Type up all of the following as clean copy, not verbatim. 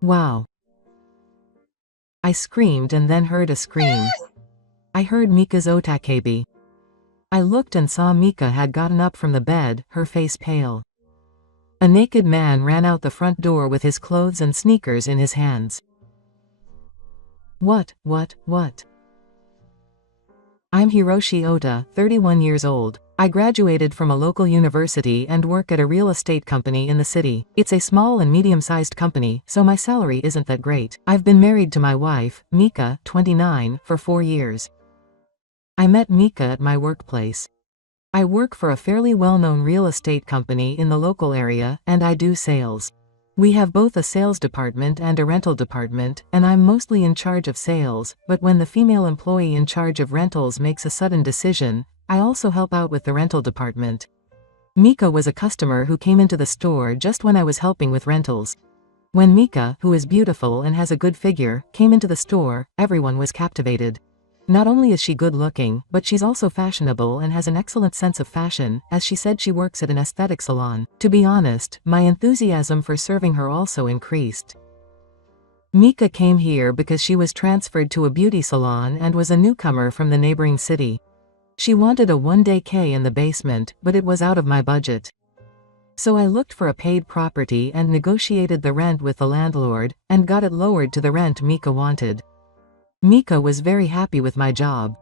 Wow. I screamed and then heard a scream. I heard Mika's otakabi. I looked and saw Mika had gotten up from the bed, her face pale. A naked man ran out the front door with his clothes and sneakers in his hands. What? I'm Hiroshi Ota, 31 years old. I graduated from a local university and work at a real estate company in the city. It's a small and medium-sized company, so my salary isn't that great. I've been married to my wife, Mika, 29, for 4 years. I met Mika at my workplace. I work for a fairly well-known real estate company in the local area, and I do sales. We have both a sales department and a rental department, and I'm mostly in charge of sales, but when the female employee in charge of rentals makes a sudden decision, I also help out with the rental department. Mika was a customer who came into the store just when I was helping with rentals. When Mika, who is beautiful and has a good figure, came into the store, everyone was captivated. Not only is she good-looking, but she's also fashionable and has an excellent sense of fashion, as she said she works at an aesthetic salon. To be honest, my enthusiasm for serving her also increased. Mika came here because she was transferred to a beauty salon and was a newcomer from the neighboring city. She wanted a one-day K in the basement, but it was out of my budget. So I looked for a paid property and negotiated the rent with the landlord, and got it lowered to the rent Mika wanted. Mika was very happy with my job.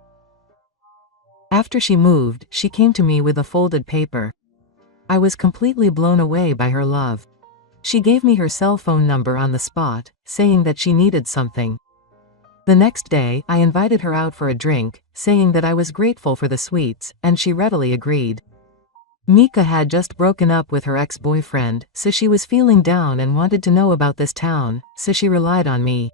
After she moved, she came to me with a folded paper. I was completely blown away by her love. She gave me her cell phone number on the spot, saying that she needed something. The next day, I invited her out for a drink, saying that I was grateful for the sweets, and she readily agreed. Mika had just broken up with her ex-boyfriend, so she was feeling down and wanted to know about this town, so she relied on me.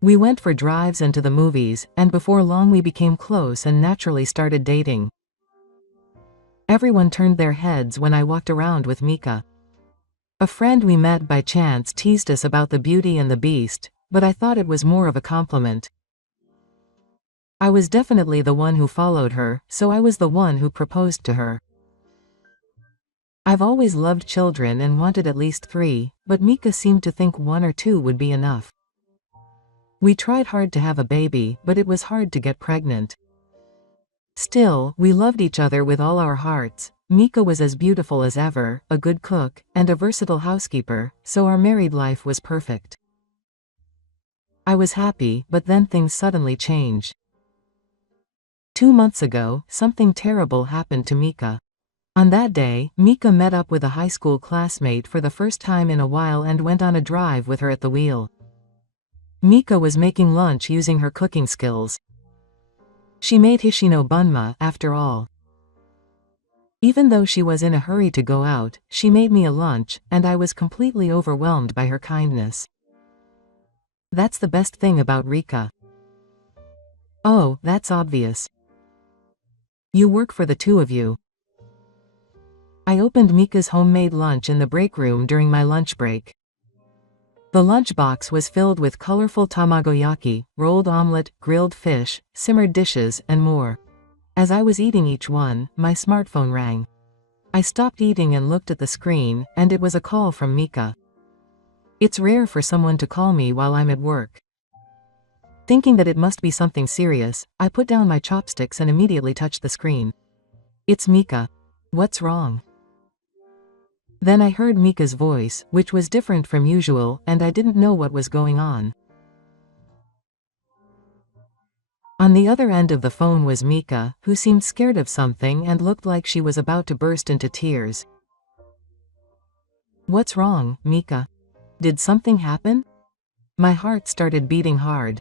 We went for drives and to the movies, and before long we became close and naturally started dating. Everyone turned their heads when I walked around with Mika. A friend we met by chance teased us about the Beauty and the Beast, but I thought it was more of a compliment. I was definitely the one who followed her, so I was the one who proposed to her. I've always loved children and wanted at least 3, but Mika seemed to think 1 or 2 would be enough. We tried hard to have a baby, but it was hard to get pregnant. Still, we loved each other with all our hearts. Mika was as beautiful as ever, a good cook, and a versatile housekeeper, so our married life was perfect. I was happy, but then things suddenly changed. 2 months ago, something terrible happened to Mika. On that day, Mika met up with a high school classmate for the first time in a while and went on a drive with her at the wheel. Mika was making lunch using her cooking skills. She made Hishino bunma, after all. Even though she was in a hurry to go out, she made me a lunch, and I was completely overwhelmed by her kindness. That's the best thing about Rika. Oh, that's obvious. You work for the 2 of you. I opened Mika's homemade lunch in the break room during my lunch break. The lunchbox was filled with colorful tamagoyaki, rolled omelet, grilled fish, simmered dishes, and more. As I was eating each one, my smartphone rang. I stopped eating and looked at the screen, and it was a call from Mika. It's rare for someone to call me while I'm at work. Thinking that it must be something serious, I put down my chopsticks and immediately touched the screen. It's Mika. What's wrong? Then I heard Mika's voice, which was different from usual, and I didn't know what was going on. On the other end of the phone was Mika, who seemed scared of something and looked like she was about to burst into tears. What's wrong, Mika? Did something happen? My heart started beating hard.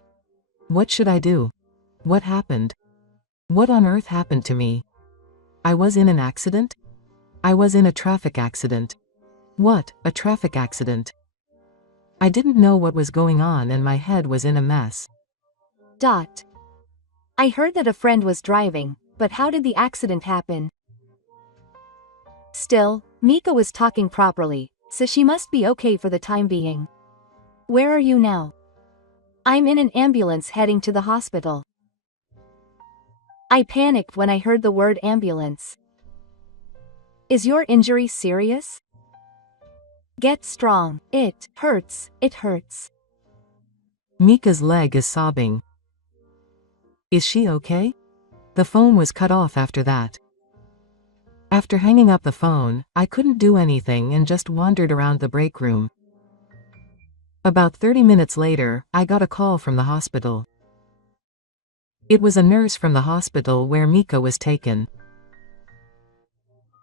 What should I do? What happened? What on earth happened to me? I was in an accident? I was in a traffic accident. What, a traffic accident? I didn't know what was going on and my head was in a mess. I heard that a friend was driving, but how did the accident happen? Still, Mika was talking properly, so she must be okay for the time being. Where are you now? I'm in an ambulance heading to the hospital. I panicked when I heard the word ambulance. Is your injury serious? Get strong. It hurts. It hurts. Mika's leg is sobbing. Is she okay? The phone was cut off after that. After hanging up the phone, I couldn't do anything and just wandered around the break room. About 30 minutes later, I got a call from the hospital. It was a nurse from the hospital where Mika was taken.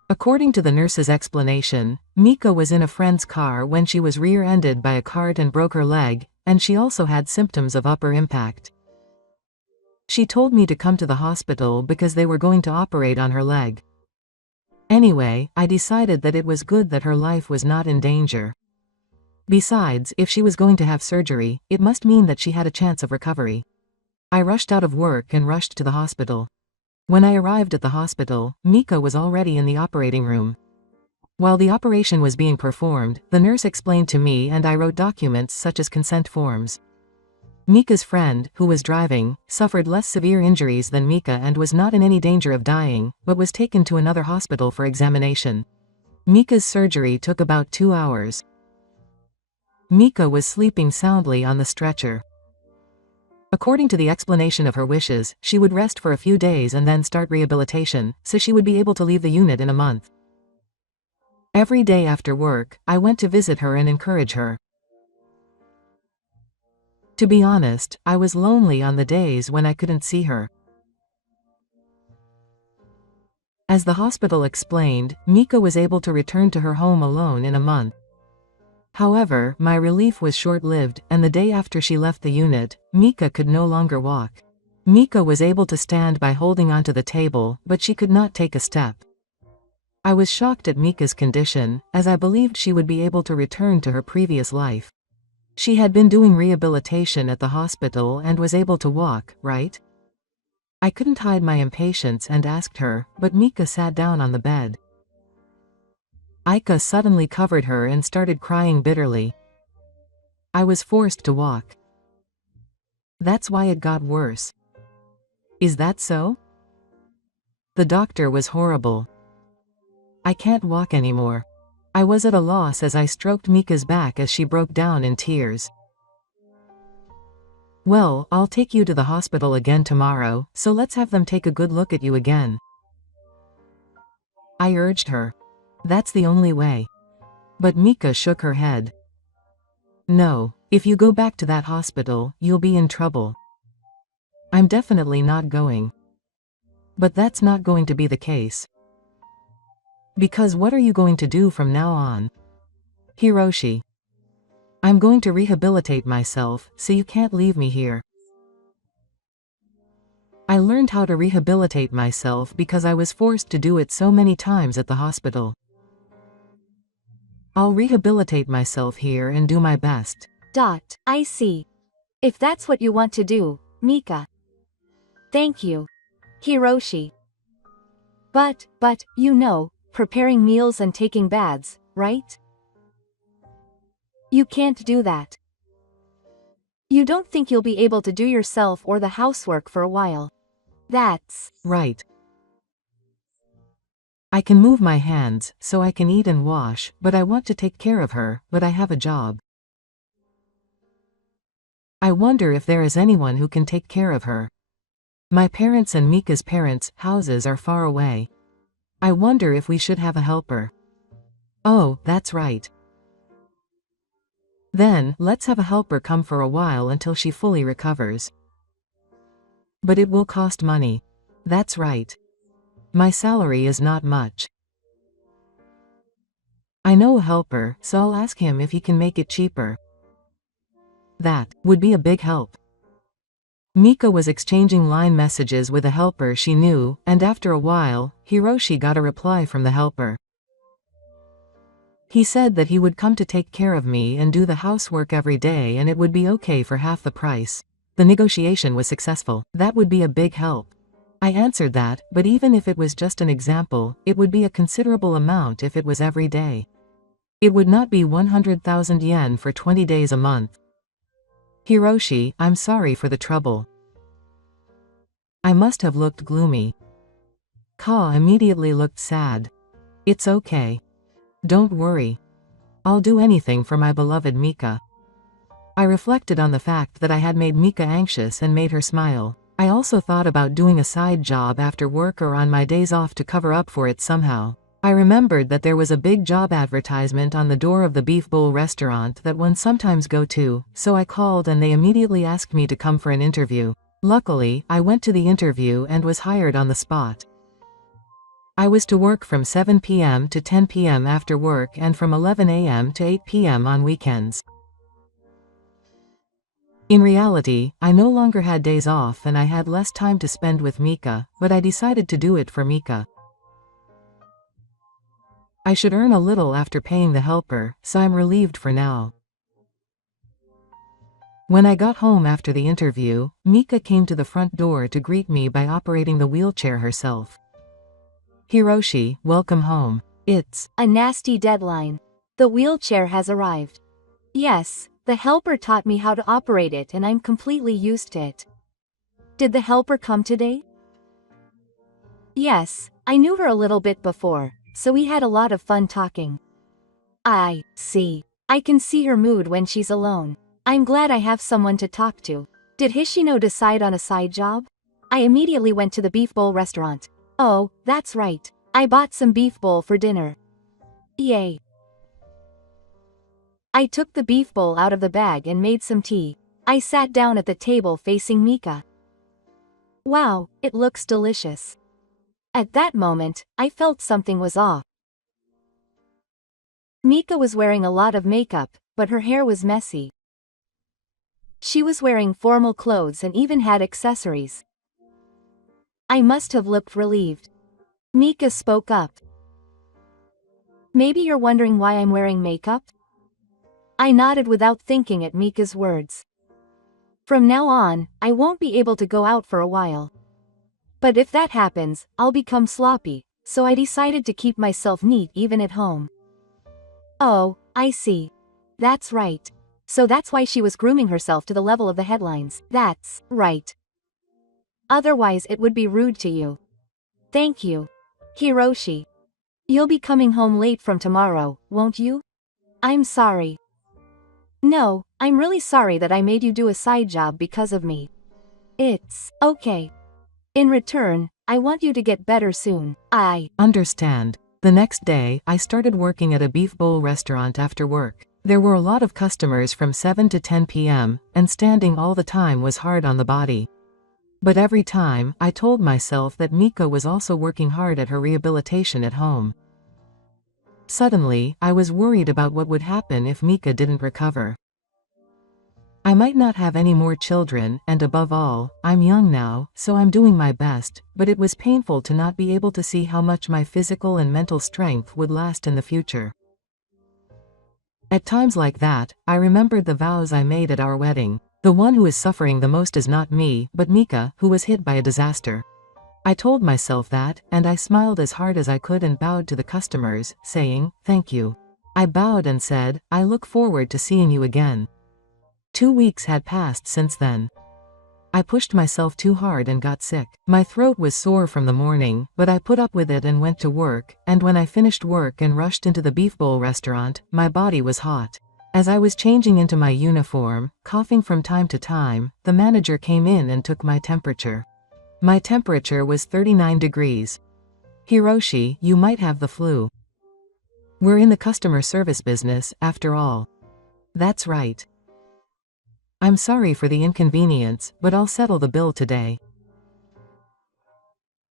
According to the nurse's explanation, Mika was in a friend's car when she was rear-ended by a cart and broke her leg, and she also had symptoms of upper impact. She told me to come to the hospital because they were going to operate on her leg. Anyway, I decided that it was good that her life was not in danger. Besides, if she was going to have surgery, it must mean that she had a chance of recovery. I rushed out of work and rushed to the hospital. When I arrived at the hospital, Mika was already in the operating room. While the operation was being performed, the nurse explained to me and I wrote documents such as consent forms. Mika's friend, who was driving, suffered less severe injuries than Mika and was not in any danger of dying, but was taken to another hospital for examination. Mika's surgery took about 2 hours. Mika was sleeping soundly on the stretcher. According to the explanation of her wishes, she would rest for a few days and then start rehabilitation, so she would be able to leave the unit in a month. Every day after work, I went to visit her and encourage her. To be honest, I was lonely on the days when I couldn't see her. As the hospital explained, Mika was able to return to her home alone in a month. However, my relief was short-lived, and the day after she left the unit, Mika could no longer walk. Mika was able to stand by holding onto the table, but she could not take a step. I was shocked at Mika's condition, as I believed she would be able to return to her previous life. She had been doing rehabilitation at the hospital and was able to walk, right? I couldn't hide my impatience and asked her, but Mika sat down on the bed. Aika suddenly covered her and started crying bitterly. I was forced to walk. That's why it got worse. Is that so? The doctor was horrible. I can't walk anymore. I was at a loss as I stroked Mika's back as she broke down in tears. Well, I'll take you to the hospital again tomorrow, so let's have them take a good look at you again. I urged her. That's the only way. But Mika shook her head. No, if you go back to that hospital, you'll be in trouble. I'm definitely not going. But that's not going to be the case. Because what are you going to do from now on? Hiroshi. I'm going to rehabilitate myself, so you can't leave me here. I learned how to rehabilitate myself because I was forced to do it so many times at the hospital. I'll rehabilitate myself here and do my best. I see. If that's what you want to do, Mika. Thank you, Hiroshi. But, you know, preparing meals and taking baths, right? You can't do that. You don't think you'll be able to do yourself or the housework for a while. That's right. I can move my hands, so I can eat and wash, but I want to take care of her, but I have a job. I wonder if there is anyone who can take care of her. My parents and Mika's parents' houses are far away. I wonder if we should have a helper. Oh, that's right. Then, let's have a helper come for a while until she fully recovers. But it will cost money. That's right. My salary is not much. I know a helper, so I'll ask him if he can make it cheaper. That would be a big help. Mika was exchanging line messages with a helper she knew, and after a while, Hiroshi got a reply from the helper. He said that he would come to take care of me and do the housework every day and it would be okay for half the price. The negotiation was successful. That would be a big help. I answered that, but even if it was just an example, it would be a considerable amount if it was every day. It would not be 100,000 yen for 20 days a month. Hiroshi, I'm sorry for the trouble. I must have looked gloomy. Ka immediately looked sad. It's okay. Don't worry. I'll do anything for my beloved Mika. I reflected on the fact that I had made Mika anxious and made her smile. I also thought about doing a side job after work or on my days off to cover up for it somehow. I remembered that there was a big job advertisement on the door of the beef bowl restaurant that one sometimes go to, so I called and they immediately asked me to come for an interview. Luckily, I went to the interview and was hired on the spot. I was to work from 7 p.m. to 10 p.m. after work and from 11 a.m. to 8 p.m. on weekends. In reality, I no longer had days off and I had less time to spend with Mika, but I decided to do it for Mika. I should earn a little after paying the helper, so I'm relieved for now. When I got home after the interview, Mika came to the front door to greet me by operating the wheelchair herself. Hiroshi, welcome home. It's a nasty deadline. The wheelchair has arrived. Yes, the helper taught me how to operate it and I'm completely used to it. Did the helper come today? Yes, I knew her a little bit before, so we had a lot of fun talking. I see. I can see her mood when she's alone. I'm glad I have someone to talk to. Did Hishino decide on a side job? I immediately went to the beef bowl restaurant. Oh, that's right. I bought some beef bowl for dinner. Yay. I took the beef bowl out of the bag and made some tea. I sat down at the table facing Mika. Wow, it looks delicious. At that moment, I felt something was off. Mika was wearing a lot of makeup, but her hair was messy. She was wearing formal clothes and even had accessories. I must have looked relieved. Mika spoke up. Maybe you're wondering why I'm wearing makeup? I nodded without thinking at Mika's words. From now on, I won't be able to go out for a while. But if that happens, I'll become sloppy, so I decided to keep myself neat even at home. Oh, I see. That's right. So that's why she was grooming herself to the level of the headlines. That's right. Otherwise it would be rude to you. Thank you. Hiroshi. You'll be coming home late from tomorrow, won't you? I'm sorry. No, I'm really sorry that I made you do a side job because of me. It's okay. In return, I want you to get better soon. I understand. The next day, I started working at a beef bowl restaurant after work. There were a lot of customers from 7 to 10 p.m., and standing all the time was hard on the body. But every time, I told myself that Mika was also working hard at her rehabilitation at home. Suddenly, I was worried about what would happen if Mika didn't recover. I might not have any more children, and above all, I'm young now, so I'm doing my best, but it was painful to not be able to see how much my physical and mental strength would last in the future. At times like that, I remembered the vows I made at our wedding. The one who is suffering the most is not me, but Mika, who was hit by a disaster. I told myself that, and I smiled as hard as I could and bowed to the customers, saying, "Thank you." I bowed and said, "I look forward to seeing you again." 2 weeks had passed since then. I pushed myself too hard and got sick. My throat was sore from the morning, but I put up with it and went to work, and when I finished work and rushed into the beef bowl restaurant, my body was hot. As I was changing into my uniform, coughing from time to time, the manager came in and took my temperature. My temperature was 39 degrees. "Hiroshi, you might have the flu. We're in the customer service business, after all." "That's right. I'm sorry for the inconvenience, but I'll settle the bill today."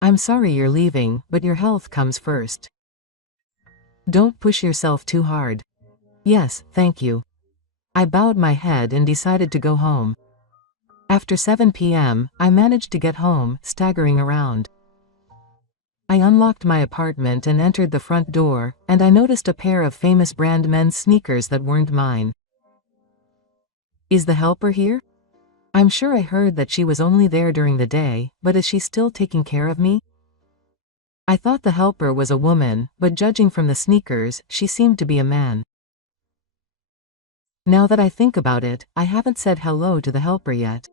"I'm sorry you're leaving, but your health comes first. Don't push yourself too hard." "Yes, thank you." I bowed my head and decided to go home. After 7 p.m., I managed to get home, staggering around. I unlocked my apartment and entered the front door, and I noticed a pair of famous brand men's sneakers that weren't mine. Is the helper here? I'm sure I heard that she was only there during the day, but is she still taking care of me? I thought the helper was a woman, but judging from the sneakers, she seemed to be a man. Now that I think about it, I haven't said hello to the helper yet.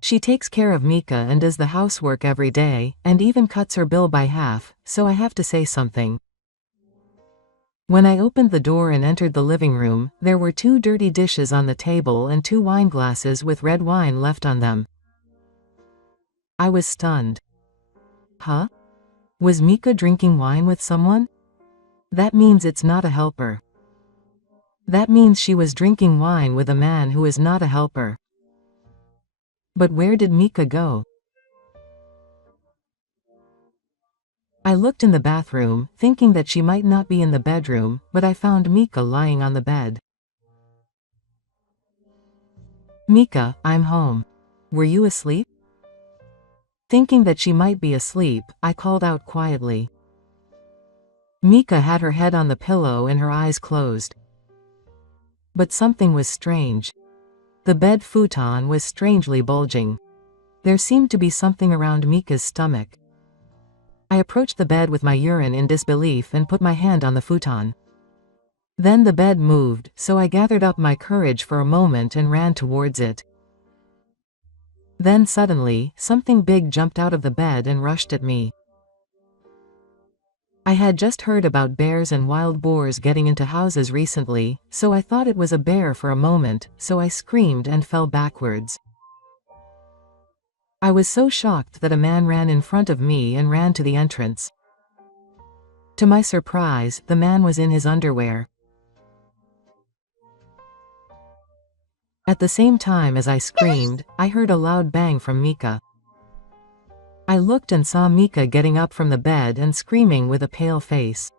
She takes care of Mika and does the housework every day, and even cuts her bill by half, so I have to say something. When I opened the door and entered the living room, there were 2 dirty dishes on the table and 2 wine glasses with red wine left on them. I was stunned. Huh? Was Mika drinking wine with someone? That means it's not a helper. That means she was drinking wine with a man who is not a helper. But where did Mika go? I looked in the bathroom, thinking that she might not be in the bedroom, but I found Mika lying on the bed. Mika, I'm home. Were you asleep? Thinking that she might be asleep, I called out quietly. Mika had her head on the pillow and her eyes closed. But something was strange. The bed futon was strangely bulging. There seemed to be something around Mika's stomach. I approached the bed with my urine in disbelief and put my hand on the futon. Then the bed moved, so I gathered up my courage for a moment and ran towards it. Then suddenly, something big jumped out of the bed and rushed at me. I had just heard about bears and wild boars getting into houses recently, so I thought it was a bear for a moment, so I screamed and fell backwards. I was so shocked that a man ran in front of me and ran to the entrance. To my surprise, the man was in his underwear. At the same time as I screamed, I heard a loud bang from Mika. I looked and saw Mika getting up from the bed and screaming with a pale face.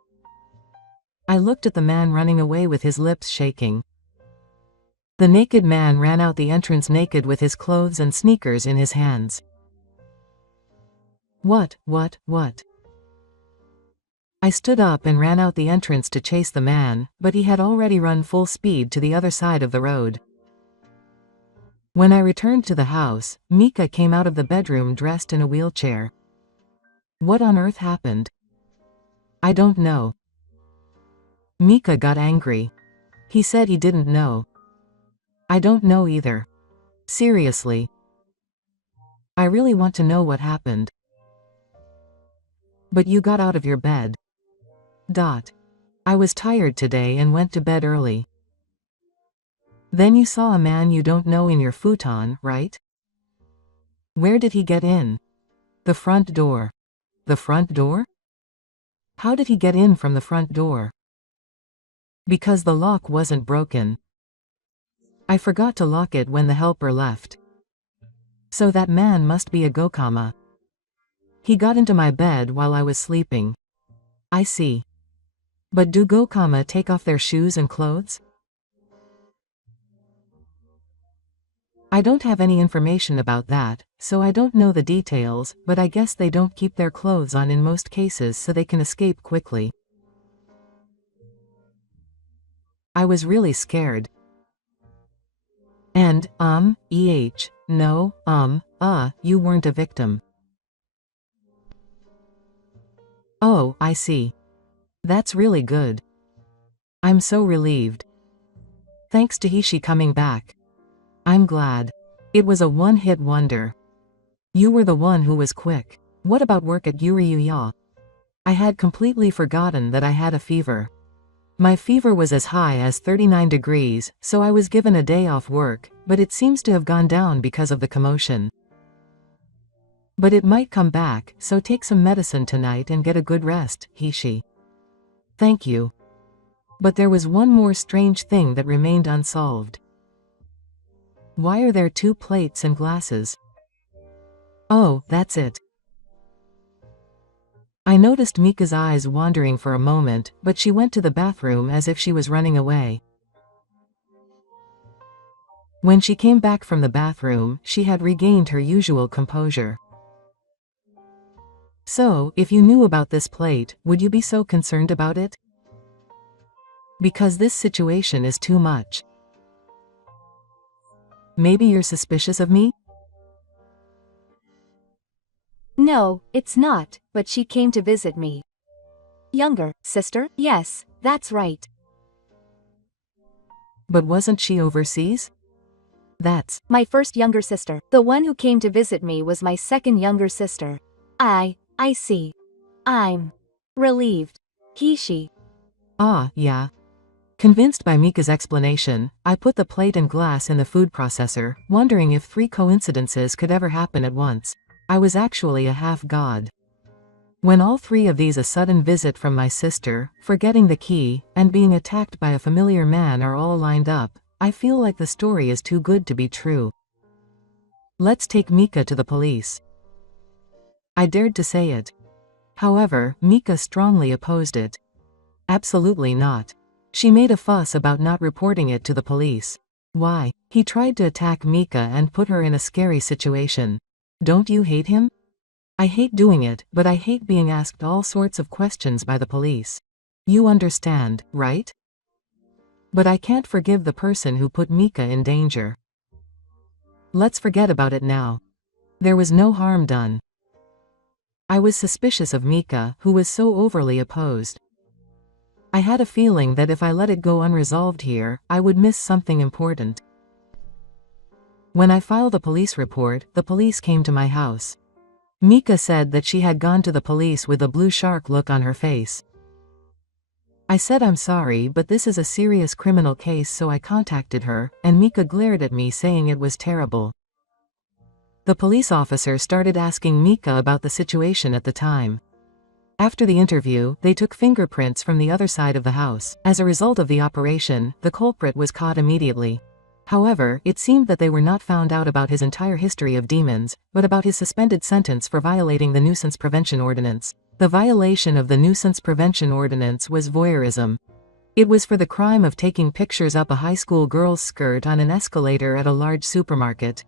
I looked at the man running away with his lips shaking. The naked man ran out the entrance naked with his clothes and sneakers in his hands. What? I stood up and ran out the entrance to chase the man, but he had already run full speed to the other side of the road. When I returned to the house, Mika came out of the bedroom dressed in a wheelchair. What on earth happened? I don't know. Mika got angry. He said he didn't know. I don't know either. Seriously. I really want to know what happened. But you got out of your bed. I was tired today and went to bed early. Then you saw a man you don't know in your futon, right? Where did he get in? The front door. The front door? How did he get in from the front door? Because the lock wasn't broken. I forgot to lock it when the helper left. So that man must be a gokama. He got into my bed while I was sleeping. I see. But do gokama take off their shoes and clothes? I don't have any information about that, so I don't know the details, but I guess they don't keep their clothes on in most cases so they can escape quickly. I was really scared. And, no, you weren't a victim. Oh, I see. That's really good. I'm so relieved. Thanks to Hishi coming back. I'm glad. It was a one-hit wonder. You were the one who was quick. What about work at Yuryuya? I had completely forgotten that I had a fever. My fever was as high as 39 degrees, so I was given a day off work, but it seems to have gone down because of the commotion. But it might come back, so take some medicine tonight and get a good rest, Hishi. Thank you. But there was one more strange thing that remained unsolved. Why are there 2 plates and glasses? Oh, that's it. I noticed Mika's eyes wandering for a moment, but she went to the bathroom as if she was running away. When she came back from the bathroom, she had regained her usual composure. So, if you knew about this plate, would you be so concerned about it? Because this situation is too much. Maybe you're suspicious of me? No, it's not, but she came to visit me. Younger sister? Yes, that's right. But wasn't she overseas? That's my first younger sister. The one who came to visit me was my second younger sister. I see. I'm relieved. Hishi. Ah, yeah. Convinced by Mika's explanation, I put the plate and glass in the food processor, wondering if 3 coincidences could ever happen at once. I was actually a half-god. When all 3 of these, a sudden visit from my sister, forgetting the key, and being attacked by a familiar man, are all lined up, I feel like the story is too good to be true. Let's take Mika to the police. I dared to say it. However, Mika strongly opposed it. Absolutely not. She made a fuss about not reporting it to the police. Why? He tried to attack Mika and put her in a scary situation. Don't you hate him? I hate doing it, but I hate being asked all sorts of questions by the police. You understand, right? But I can't forgive the person who put Mika in danger. Let's forget about it now. There was no harm done. I was suspicious of Mika, who was so overly opposed. I had a feeling that if I let it go unresolved here, I would miss something important. When I filed a police report, the police came to my house. Mika said that she had gone to the police with a blue shark look on her face. I said I'm sorry, but this is a serious criminal case, so I contacted her, and Mika glared at me saying it was terrible. The police officer started asking Mika about the situation at the time. After the interview, they took fingerprints from the other side of the house. As a result of the operation, the culprit was caught immediately. However, it seemed that they were not found out about his entire history of demons, but about his suspended sentence for violating the Nuisance Prevention Ordinance. The violation of the Nuisance Prevention Ordinance was voyeurism. It was for the crime of taking pictures up a high school girl's skirt on an escalator at a large supermarket.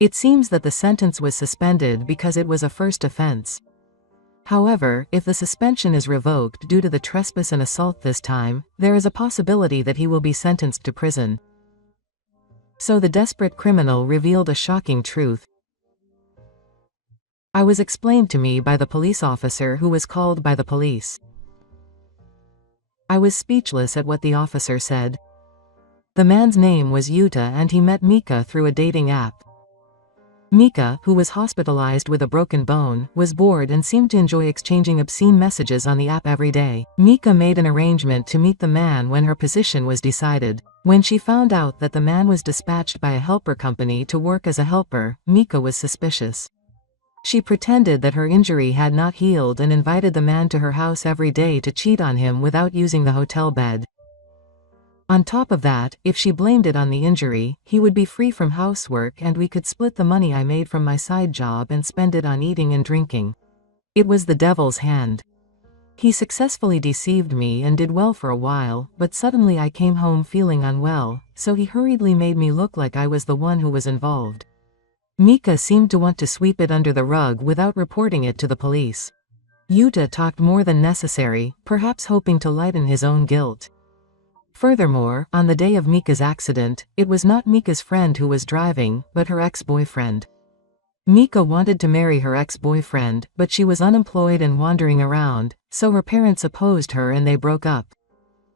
It seems that the sentence was suspended because it was a first offense. However, if the suspension is revoked due to the trespass and assault this time, there is a possibility that he will be sentenced to prison. So the desperate criminal revealed a shocking truth. I was explained to me by the police officer who was called by the police. I was speechless at what the officer said. The man's name was Yuta and he met Mika through a dating app. Mika, who was hospitalized with a broken bone, was bored and seemed to enjoy exchanging obscene messages on the app every day. Mika made an arrangement to meet the man when her position was decided. When she found out that the man was dispatched by a helper company to work as a helper, Mika was suspicious. She pretended that her injury had not healed and invited the man to her house every day to cheat on him without using the hotel bed. On top of that, if she blamed it on the injury, he would be free from housework and we could split the money I made from my side job and spend it on eating and drinking. It was the devil's hand. He successfully deceived me and did well for a while, but suddenly I came home feeling unwell, so he hurriedly made me look like I was the one who was involved. Mika seemed to want to sweep it under the rug without reporting it to the police. Yuta talked more than necessary, perhaps hoping to lighten his own guilt. Furthermore, on the day of Mika's accident, it was not Mika's friend who was driving, but her ex-boyfriend. Mika wanted to marry her ex-boyfriend, but she was unemployed and wandering around, so her parents opposed her and they broke up.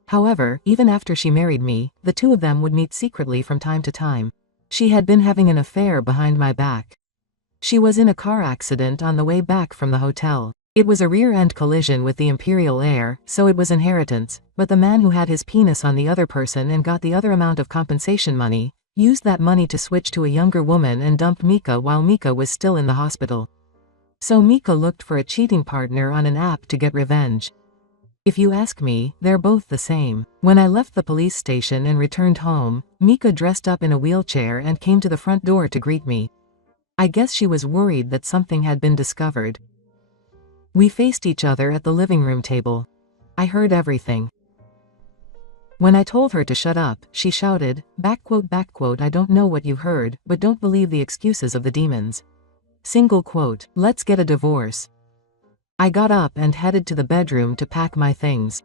However, even after she married me, the two of them would meet secretly from time to time. She had been having an affair behind my back. She was in a car accident on the way back from the hotel. It was a rear-end collision with the Imperial Air, so it was inheritance, but the man who had his penis on the other person and got the other amount of compensation money, used that money to switch to a younger woman and dump Mika while Mika was still in the hospital. So Mika looked for a cheating partner on an app to get revenge. If you ask me, they're both the same. When I left the police station and returned home, Mika dressed up in a wheelchair and came to the front door to greet me. I guess she was worried that something had been discovered. We faced each other at the living room table. I heard everything. When I told her to shut up, she shouted, backquote, I don't know what you heard, but don't believe the excuses of the demons. Single quote, let's get a divorce. I got up and headed to the bedroom to pack my things.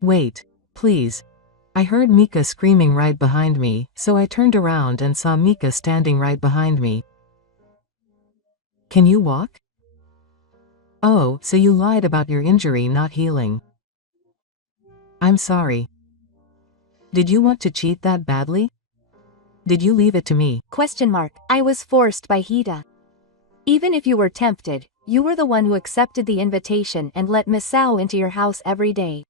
Wait, please. I heard Mika screaming right behind me, so I turned around and saw Mika standing right behind me. Can you walk? Oh, so you lied about your injury not healing. I'm sorry. Did you want to cheat that badly? Did you leave it to me? I was forced by Hida. Even if you were tempted, you were the one who accepted the invitation and let Misao into your house every day.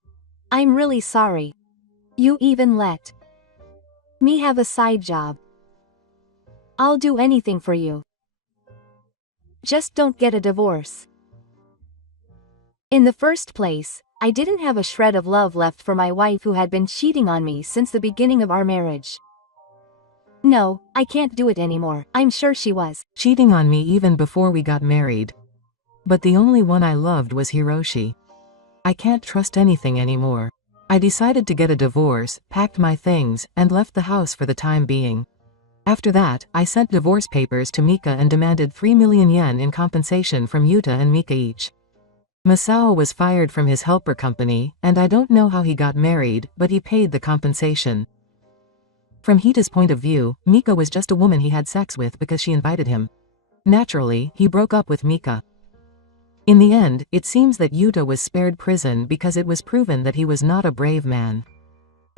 I'm really sorry. You even let me have a side job. I'll do anything for you. Just don't get a divorce. In the first place, I didn't have a shred of love left for my wife who had been cheating on me since the beginning of our marriage. No, I can't do it anymore. I'm sure she was cheating on me even before we got married. But the only one I loved was Hiroshi. I can't trust anything anymore. I decided to get a divorce, packed my things, and left the house for the time being. After that, I sent divorce papers to Mika and demanded 3 million yen in compensation from Yuta and Mika each. Masao was fired from his helper company, and I don't know how he got married, but he paid the compensation. From Hita's point of view, Mika was just a woman he had sex with because she invited him. Naturally, he broke up with Mika. In the end, it seems that Yuta was spared prison because it was proven that he was not a brave man.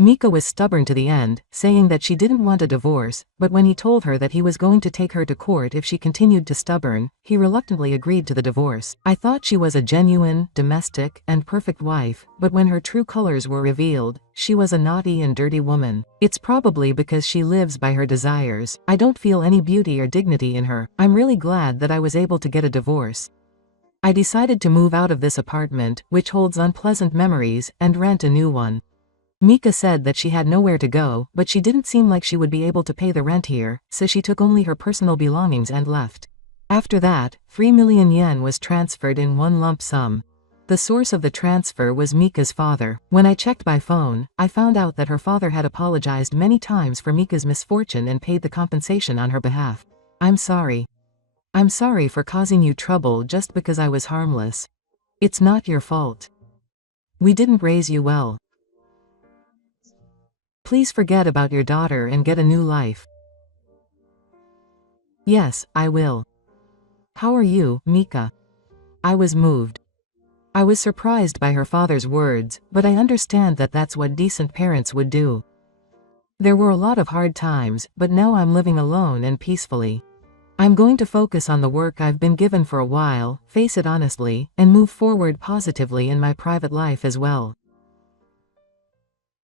Mika was stubborn to the end, saying that she didn't want a divorce, but when he told her that he was going to take her to court if she continued to stubborn, he reluctantly agreed to the divorce. I thought she was a genuine, domestic, and perfect wife, but when her true colors were revealed, she was a naughty and dirty woman. It's probably because she lives by her desires. I don't feel any beauty or dignity in her. I'm really glad that I was able to get a divorce. I decided to move out of this apartment, which holds unpleasant memories, and rent a new one. Mika said that she had nowhere to go, but she didn't seem like she would be able to pay the rent here, so she took only her personal belongings and left. After that, 3 million yen was transferred in one lump sum. The source of the transfer was Mika's father. When I checked by phone, I found out that her father had apologized many times for Mika's misfortune and paid the compensation on her behalf. I'm sorry. I'm sorry for causing you trouble just because I was harmless. It's not your fault. We didn't raise you well. Please forget about your daughter and get a new life. Yes, I will. How are you, Mika? I was moved. I was surprised by her father's words, but I understand that that's what decent parents would do. There were a lot of hard times, but now I'm living alone and peacefully. I'm going to focus on the work I've been given for a while, face it honestly, and move forward positively in my private life as well.